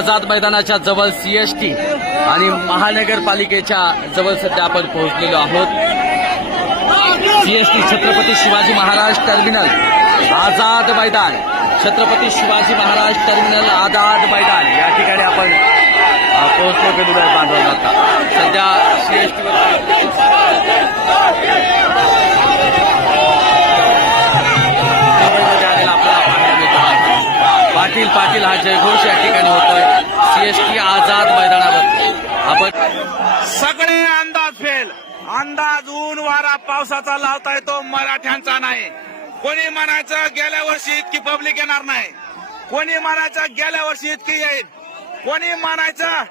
आझाद मैदानाच्या जवळ सीएसटी आणि महानगरपालिकेच्या जवळ सध्या आपण पोहोचलेलो आहोत. CST Chhatrapati Shivaji Maharaj terminal Azad Maidan. Chhatrapati Shivaji Maharaj terminal Azad Maidan. या ठिकाणी आपण पोहोचलो गेलेलो आहे बांधवांना आता. सध्या सीएसटी पाटील पाटील हा जयघोष या ठिकाणी होतोय. सीएसटी आझाद मैदानावर. आपण सगळे अंदाज फेल. अंदाज ऊन वारा पावसाचा लावता येतो मराठ्यांचा नाही. कोणी म्हणायचं गेल्या वर्षी इतकी पब्लिक येणार नाही. कोणी म्हणायचं गेल्या वर्षी इतकी येईल. कोणी म्हणायचं